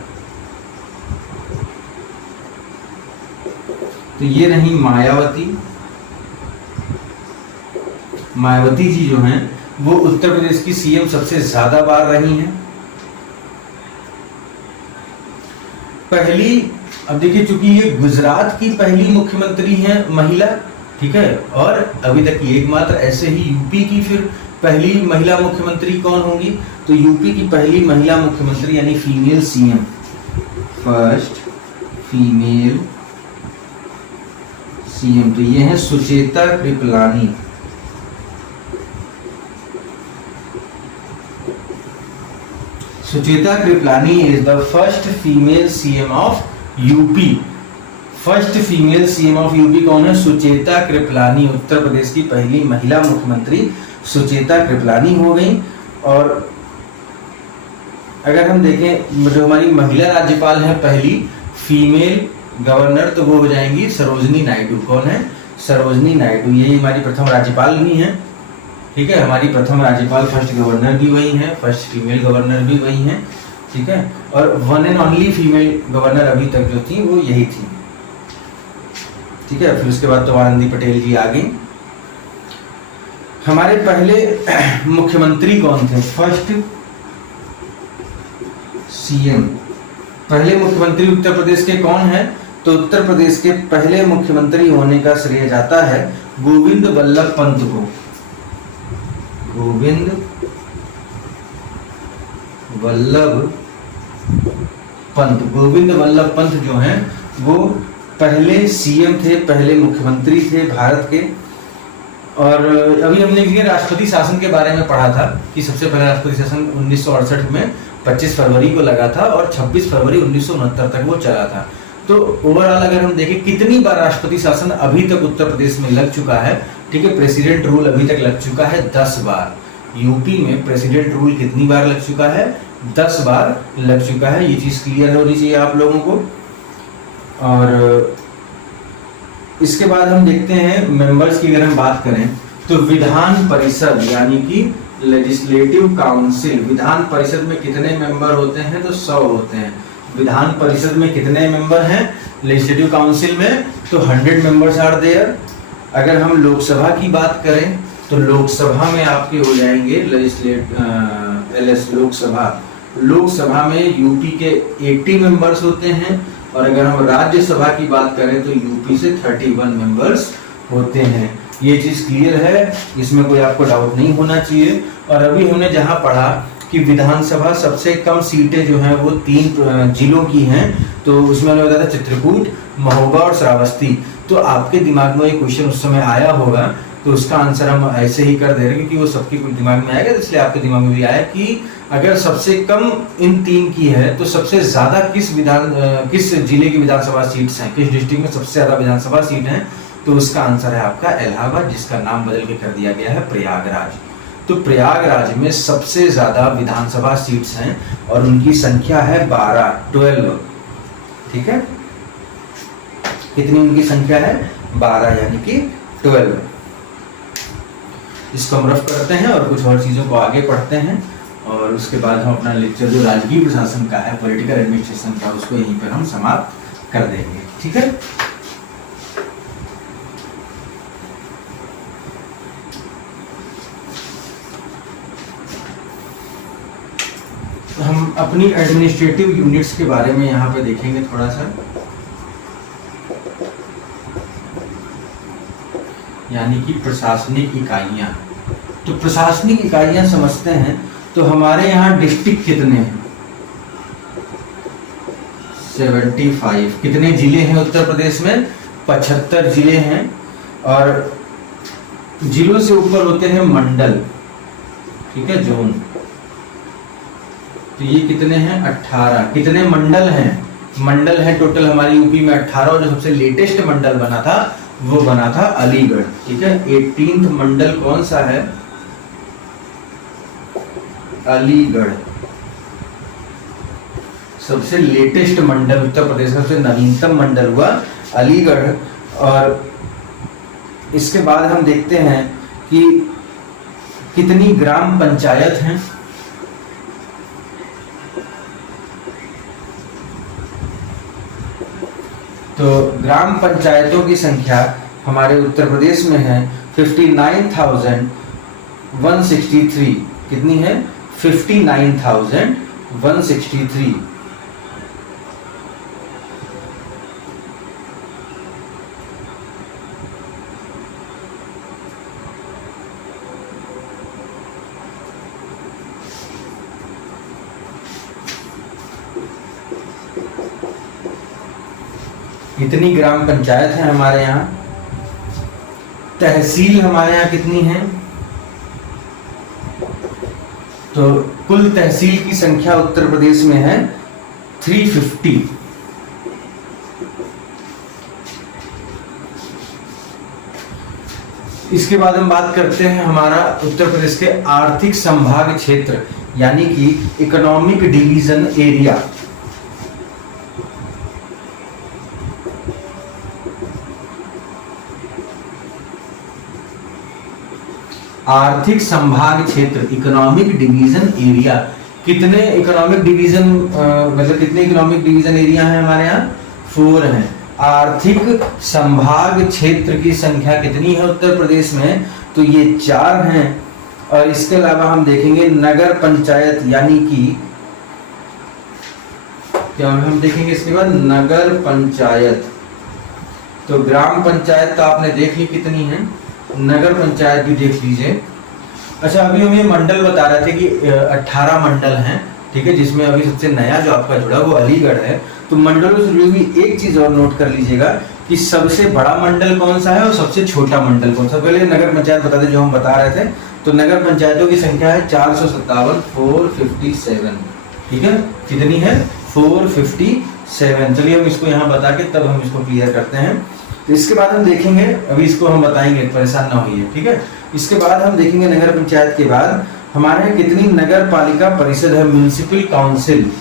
तो ये रही मायावती जी जो हैं वो उत्तर प्रदेश की सीएम सबसे ज्यादा बार रही हैं। पहली, अब देखिए चूंकि ये गुजरात की पहली मुख्यमंत्री हैं महिला, ठीक है, और अभी तक की एकमात्र, ऐसे ही यूपी की फिर पहली महिला मुख्यमंत्री कौन होंगी? तो यूपी की पहली महिला मुख्यमंत्री यानी female CM, first female CM, तो ये है Sucheta Kripalani. Sucheta Kripalani is the first female CM of UP. First female CM of UP कौन है? सुचेता कृपलानी। उत्तर प्रदेश की पहली महिला मुख्यमंत्री सुचेता कृपलानी हो गई। और अगर हम देखें जो हमारी महिला राज्यपाल है पहली फीमेल गवर्नर, तो वो हो जाएंगी सरोजनी नायडू। कौन है? सरोजनी नायडू। यही हमारी प्रथम राज्यपाल भी हैं। ठीक है, हमारी प्रथम राज्यपाल, फर्स्ट गवर्नर भी वही हैं, फर्स्ट फीमेल गवर्नर भी वही हैं। ठीक है, और one and only female governor अभी तक जो थी वो यही थी। ठीक है, फिर उसके बाद तो आनंदी पटेल जी आ गई। हमारे पहले मुख्यमंत्री कौन थे? फर्स्ट सीएम, पहले मुख्यमंत्री उत्तर प्रदेश के कौन है? तो उत्तर प्रदेश के पहले मुख्यमंत्री होने का श्रेय जाता है गोविंद वल्लभ पंत को। गोविंद वल्लभ पंत, गोविंद वल्लभ पंत जो हैं वो पहले सीएम थे, पहले मुख्यमंत्री थे भारत के। और अभी हमने ये राष्ट्रपति शासन के बारे में पढ़ा था कि सबसे पहला राष्ट्रपति शासन 1968 में 25 फरवरी को लगा था और 26 फरवरी 1969 तक वो चला था। तो ओवरऑल अगर हम देखें कितनी बार राष्ट्रपति शासन अभी तक उत्तर प्रदेश में लग चुका है, ठीक है, प्रेसिडेंट रूल अभी तक लग चुका है 10 बार। यूपी में प्रेसिडेंट रूल कितनी बार लग चुका है? 10 बार लग चुका है। ये चीज क्लियर होनी चाहिए आप लोगों को। और इसके बाद हम देखते हैं मेंबर्स की, अगर हम बात करें तो विधान परिषद यानी कि लेजिस्लेटिव काउंसिल, विधान परिषद में कितने मेंबर होते हैं? तो 100 होते हैं। विधान परिषद में कितने मेंबर हैं? लेजिस्लेटिव काउंसिल में तो 100 मेंबर्स आर देयर। अगर हम लोकसभा की बात करें तो लोकसभा में आपके हो जाएंगे लोकसभा में यूपी के 80 मेंबर्स होते हैं। और अगर हम राज्यसभा की बात करें तो यूपी से 31 मेंबर्स होते हैं। ये चीज क्लियर है, इसमें कोई आपको डाउट नहीं होना चाहिए। और अभी हमने जहां पढ़ा कि विधानसभा सबसे कम सीटें जो हैं वो 3 जिलों की हैं, तो उसमें हमें बताया था चित्रकूट, महोबा और श्रावस्ती। तो आपके दिमाग में ये क्वेश्चन उस समय आया होगा, तो उसका आंसर हम ऐसे ही कर दे रहे हैं क्योंकि वो सबके दिमाग में आएगा, इसलिए आपके दिमाग में भी आया कि अगर सबसे कम इन 3 की है तो सबसे ज्यादा किस जिले की विधानसभा सीट्स हैं, किस डिस्ट्रिक्ट में सबसे ज्यादा विधानसभा सीट हैं? तो उसका आंसर है आपका इलाहाबाद, जिसका नाम बदल के कर दिया गया है प्रयागराज। तो प्रयागराज में सबसे ज्यादा विधानसभा सीट्स हैं और उनकी संख्या है 12। ठीक है, कितनी उनकी संख्या है? 12 यानी कि 12। इसको हम रफ करते हैं और कुछ और चीजों को आगे पढ़ते हैं और उसके बाद हम अपना लेक्चर जो राजकीय प्रशासन का है, पॉलिटिकल एडमिनिस्ट्रेशन का, उसको यहीं पर हम समाप्त कर देंगे। ठीक है। हम अपनी एडमिनिस्ट्रेटिव यूनिट्स के बारे में यहाँ पे देखेंगे थोड़ा सा, यानी कि प्रशासनिक इकाइयाँ। तो प्रशासनिक इकाइयाँ समझते हैं, तो हमारे यहाँ डिस्ट्रिक्ट कितने हैं? 75। कितने जिले हैं उत्तर प्रदेश में? 75 जिले हैं। और जिलों से ऊपर होते हैं मंडल, ठीक है, जोन। तो ये कितने हैं? 18। कितने मंडल हैं? मंडल है टोटल हमारी यूपी में 18, और जो सबसे लेटेस्ट मंडल बना था वो बना था अलीगढ़, ठीक है। 18th मंडल कौन सा है? अलीगढ़। सबसे लेटेस्ट मंडल उत्तर प्रदेश का, सबसे नवीनतम मंडल हुआ अलीगढ़। और इसके बाद हम देखते हैं कि कितनी ग्राम पंचायत हैं। तो ग्राम पंचायतों की संख्या हमारे उत्तर प्रदेश में है 59,163। कितनी है? 59,163। इतनी ग्राम पंचायत है हमारे यहाँ। तहसील हमारे यहाँ कितनी है? तो कुल तहसील की संख्या उत्तर प्रदेश में है 350। इसके बाद हम बात करते हैं हमारा उत्तर प्रदेश के आर्थिक संभाग क्षेत्र, यानी कि इकोनॉमिक डिवीजन एरिया। आर्थिक संभाग क्षेत्र, इकोनॉमिक डिवीजन एरिया। कितने इकोनॉमिक डिवीजन मतलब कितने इकोनॉमिक डिवीजन एरिया हैं हमारे यहाँ? 4 हैं। आर्थिक संभाग क्षेत्र की संख्या कितनी है उत्तर प्रदेश में? तो ये 4 हैं। और इसके अलावा हम देखेंगे नगर पंचायत, यानी कि क्या हम देखेंगे इसके बाद? नगर पंचायत। तो ग्राम पंचायत तो आपने देख ली कितनी है, नगर पंचायत भी देख लीजिए। अच्छा, अभी हम ये मंडल बता रहे थे कि 18 मंडल हैं, ठीक है, जिसमें अभी सबसे नया जो आपका जुड़ा वो अलीगढ़ है। तो मंडलों से जुड़ी हुई एक चीज और नोट कर लीजिएगा कि सबसे बड़ा मंडल कौन सा है और सबसे छोटा मंडल कौन सा। पहले नगर पंचायत बता दें जो हम बता रहे थे। तो नगर पंचायतों की संख्या है 457, 457, ठीक है। कितनी है? 457। चलिए हम इसको यहाँ बता के तब हम इसको क्लियर करते हैं। तो इसके बाद हम देखेंगे, अभी इसको हम बताएंगे, परेशान ना होइए, ठीक है। इसके बाद हम देखेंगे नगर पंचायत के बाद हमारे यहाँ कितनी नगर पालिका परिषद है, म्युनिसिपल काउंसिल।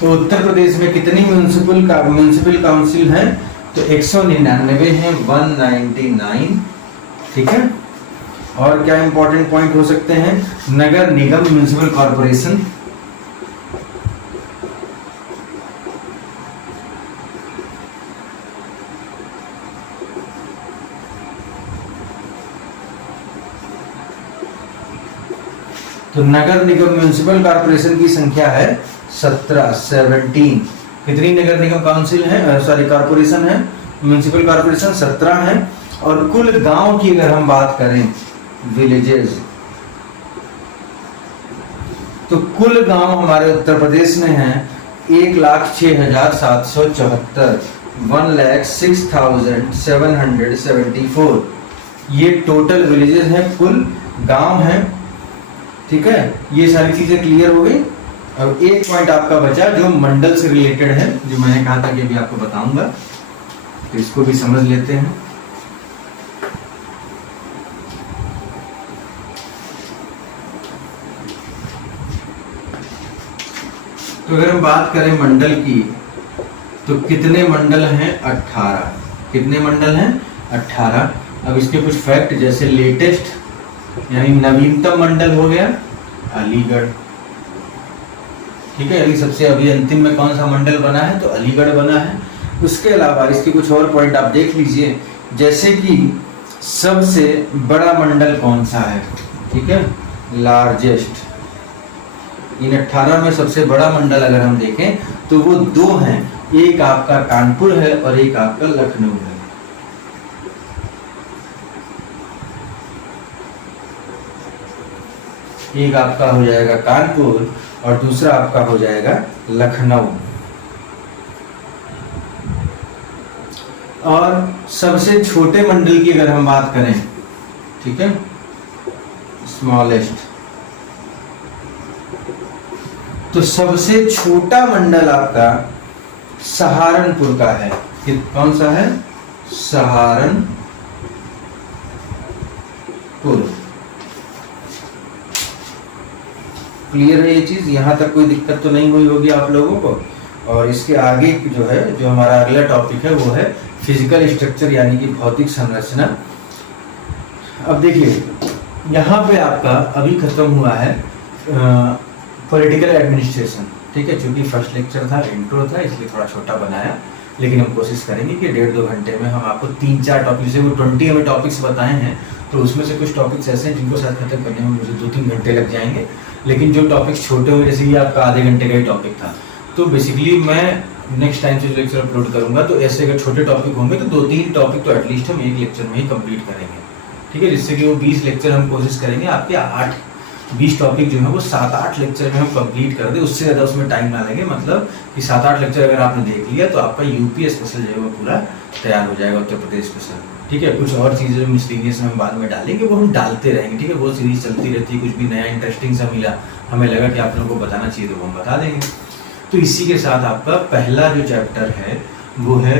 तो उत्तर प्रदेश में कितनी म्युनिसिपल काउंसिल है? तो 199 है, 199, ठीक है। और क्या इंपॉर्टेंट पॉइंट हो सकते हैं? नगर निगम, म्युनिसिपल कॉर्पोरेशन। तो नगर निगम म्युनिसिपल कॉर्पोरेशन की संख्या है 17। कितनी नगर निगम काउंसिल है, सॉरी कॉर्पोरेशन है, म्युनिसिपल कॉर्पोरेशन 17 है। और कुल गांव की अगर हम बात करें, विलेजेस, तो कुल गांव हमारे उत्तर प्रदेश में है 1,06,774, 1,06,774। ये टोटल विलेजेस हैं, कुल गांव हैं, ठीक है। ये सारी चीजें क्लियर हो गई। अब एक पॉइंट आपका बचा जो मंडल से रिलेटेड है, जो मैंने कहा था कि अभी आपको बताऊंगा, तो इसको भी समझ लेते हैं। तो अगर हम बात करें मंडल की, तो कितने मंडल हैं? 18। कितने मंडल हैं? 18। अब इसके कुछ फैक्ट, जैसे लेटेस्ट यानी नवीनतम मंडल हो गया अलीगढ़, ठीक है, अभी सबसे अभी अंतिम में कौन सा मंडल बना है, तो अलीगढ़ बना है। उसके अलावा इसके कुछ और पॉइंट आप देख लीजिए, जैसे कि सबसे बड़ा मंडल कौन सा है, ठीक है, लार्जेस्ट। इन 18 में सबसे बड़ा मंडल अगर हम देखें तो वो दो हैं, एक आपका कानपुर है और एक आपका लखनऊ है। एक आपका हो जाएगा कानपुर और दूसरा आपका हो जाएगा लखनऊ। और सबसे छोटे मंडल की अगर हम बात करें, ठीक है, स्मॉलेस्ट, तो सबसे छोटा मंडल आपका सहारनपुर का है। कौन सा है, सहारनपुर। क्लियर है ये चीज, यहाँ तक कोई दिक्कत तो नहीं हुई होगी आप लोगों को। और इसके आगे जो है, जो हमारा अगला टॉपिक है वो है फिजिकल स्ट्रक्चर यानी कि भौतिक संरचना। अब देखिए यहाँ पे आपका अभी खत्म हुआ है पॉलिटिकल एडमिनिस्ट्रेशन, ठीक है, चूंकि फर्स्ट लेक्चर था, इंट्रो था, इसलिए थोड़ा छोटा बनाया, लेकिन हम कोशिश करेंगे कि 1.5-2 घंटे में हम आपको 3-4 टॉपिक से, वो 20 हमें टॉपिक्स बताए हैं, तो उसमें से कुछ टॉपिक्स ऐसे हैं जिनको साथ खत्म करने में मुझे 2-3 घंटे लग जाएंगे। लेकिन जो टॉपिक्स छोटे हुए, जैसे ये आपका आधे घंटे का ही टॉपिक था, तो बेसिकली मैं नेक्स्ट टाइम से जो लेक्चर अपलोड करूंगा, तो ऐसे अगर छोटे टॉपिक होंगे तो 2-3 टॉपिक तो एटलीस्ट हम एक लेक्चर में ही कंप्लीट करेंगे, ठीक है, जिससे कि वो 20 लेक्चर हम कोशिश करेंगे आपके 20 टॉपिक जो है वो 7-8 लेक्चर में हम कंप्लीट कर दे, उससे ज़्यादा उसमें टाइम ना लगे। मतलब कि 7-8 लेक्चर अगर आपने देख लिया तो आपका यूपी स्पेशल जो है वो पूरा तैयार हो जाएगा, उत्तर प्रदेश स्पेशल, ठीक है। कुछ और चीज़ें जो मिसलिनियस में हम बाद में डालेंगे वो हम डालते रहेंगे, ठीक है, वो सीरीज चलती रहती है। कुछ भी नया इंटरेस्टिंग सा मिला, हमें लगा कि आप लोगों को बताना चाहिए तो वो हम बता देंगे। तो इसी के साथ आपका पहला जो चैप्टर है वो है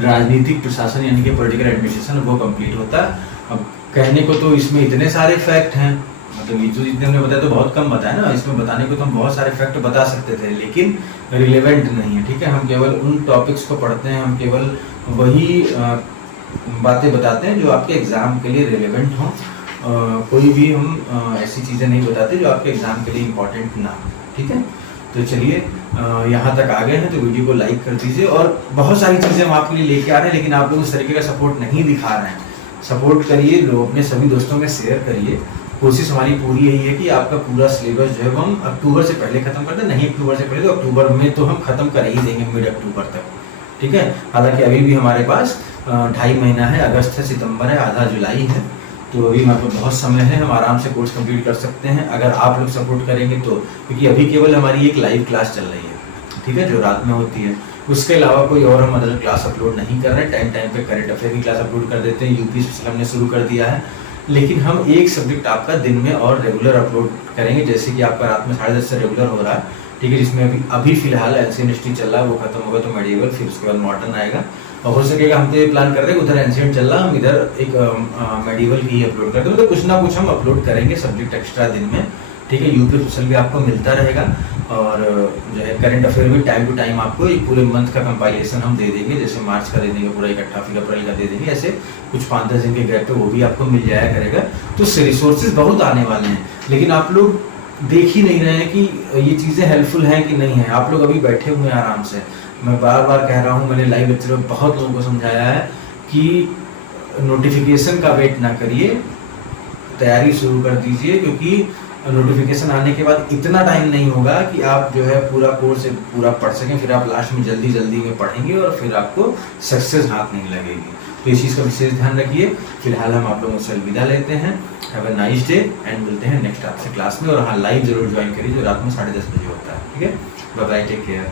राजनीतिक प्रशासन यानी कि पॉलिटिकल एडमिनिस्ट्रेशन, वो कंप्लीट होता है। अब कहने को तो इसमें इतने सारे फैक्ट हैं, मतलब ये जो जितने हमने बताया तो बहुत कम बताया ना, इसमें बताने को तो हम बहुत सारे फैक्ट बता सकते थे, लेकिन रिलेवेंट नहीं है, ठीक है। हम केवल उन टॉपिक्स को पढ़ते हैं, हम केवल वही बातें बताते हैं जो आपके एग्जाम के लिए रिलेवेंट हों। कोई भी हम ऐसी चीज़ें नहीं बताते जो आपके एग्जाम के लिए इम्पोर्टेंट ना हो, ठीक है। तो चलिए यहाँ तक आ गए हैं तो वीडियो को लाइक कर दीजिए। और बहुत सारी चीज़ें हम आपके लिए लेके आ रहे हैं, लेकिन आप लोग उस तरीके का सपोर्ट नहीं दिखा रहे हैं। सपोर्ट करिए, लोग अपने सभी दोस्तों में शेयर करिए। कोशिश हमारी पूरी यही है कि आपका पूरा सिलेबस जो है वो हम अक्टूबर से पहले खत्म कर दें, नहीं अक्टूबर से पहले तो अक्टूबर में तो हम खत्म कर ही देंगे, मिड अक्टूबर तक, ठीक है। हालांकि अभी भी हमारे पास 2.5 महीना है, अगस्त है, सितंबर है, आधा जुलाई है, तो अभी हमारे पास बहुत समय है, हम आराम से कोर्स कंप्लीट कर सकते हैं अगर आप लोग सपोर्ट करेंगे तो। क्योंकि अभी केवल हमारी एक लाइव क्लास चल रही है, ठीक है, जो रात में होती है। उसके अलावा कोई और हम अदर क्लास अपलोड नहीं कर रहे हैं। टाइम पे करंट अफेयर की क्लास अपलोड कर देते हैं, यूपी स्पेशल हमने शुरू कर दिया है, लेकिन हम एक सब्जेक्ट आपका दिन में और रेगुलर अपलोड करेंगे, जैसे कि आपका रात में 10:30 से रेगुलर हो रहा है, ठीक है, जिसमें अभी फिलहाल एंशिएंट हिस्ट्री चल रहा है, वो खत्म होगा तो मेडिएवल, फिर उसके बाद मॉडर्न आएगा। और हो सकेगा हम तो ये प्लान कर रहे हैं उधर एंशिएंट चल रहा, हम इधर एक मेडिएवल की ही अपलोड करते हैं, तो कुछ ना कुछ हम अपलोड करेंगे सब्जेक्ट एक्स्ट्रा दिन में, ठीक है। यूपी स्पेशल भी आपको मिलता रहेगा, और जो है करंट अफेयर भी टाइम टू टाइम आपको एक पूरे मंथ का कंपाइलेशन हम दे देंगे, जैसे मार्च का दे देंगे पूरा इकट्ठा, फिर अप्रैल का दे देंगे, ऐसे कुछ 5-10 दिन के गैप पे वो भी आपको मिल जाया करेगा। तो रिसोर्सेज बहुत आने वाले हैं, लेकिन आप लोग देख ही नहीं रहे हैं कि ये चीज़ें हेल्पफुल हैं कि नहीं है। आप लोग अभी बैठे हुए हैं आराम से। मैं बार बार कह रहा हूँ, मैंने लाइव लेक्चर में बहुत लोगों को समझाया है कि नोटिफिकेशन का वेट ना करिए, तैयारी शुरू कर दीजिए, क्योंकि नोटिफिकेशन आने के बाद इतना टाइम नहीं होगा कि आप जो है पूरा कोर्स पूरा पढ़ सकें, फिर आप लास्ट में जल्दी जल्दी में पढ़ेंगे और फिर आपको सक्सेस हाथ नहीं लगेगी। तो इस चीज़ का विशेष ध्यान रखिए। फिलहाल हम आप लोगों से अलविदा लेते हैं। Have a nice day and मिलते हैं नेक्स्ट आपसे क्लास में। और हाँ, लाइव जरूर ज्वाइन करिए जो रात में 10:30 बजे होता है, ठीक है। Bye bye, take care.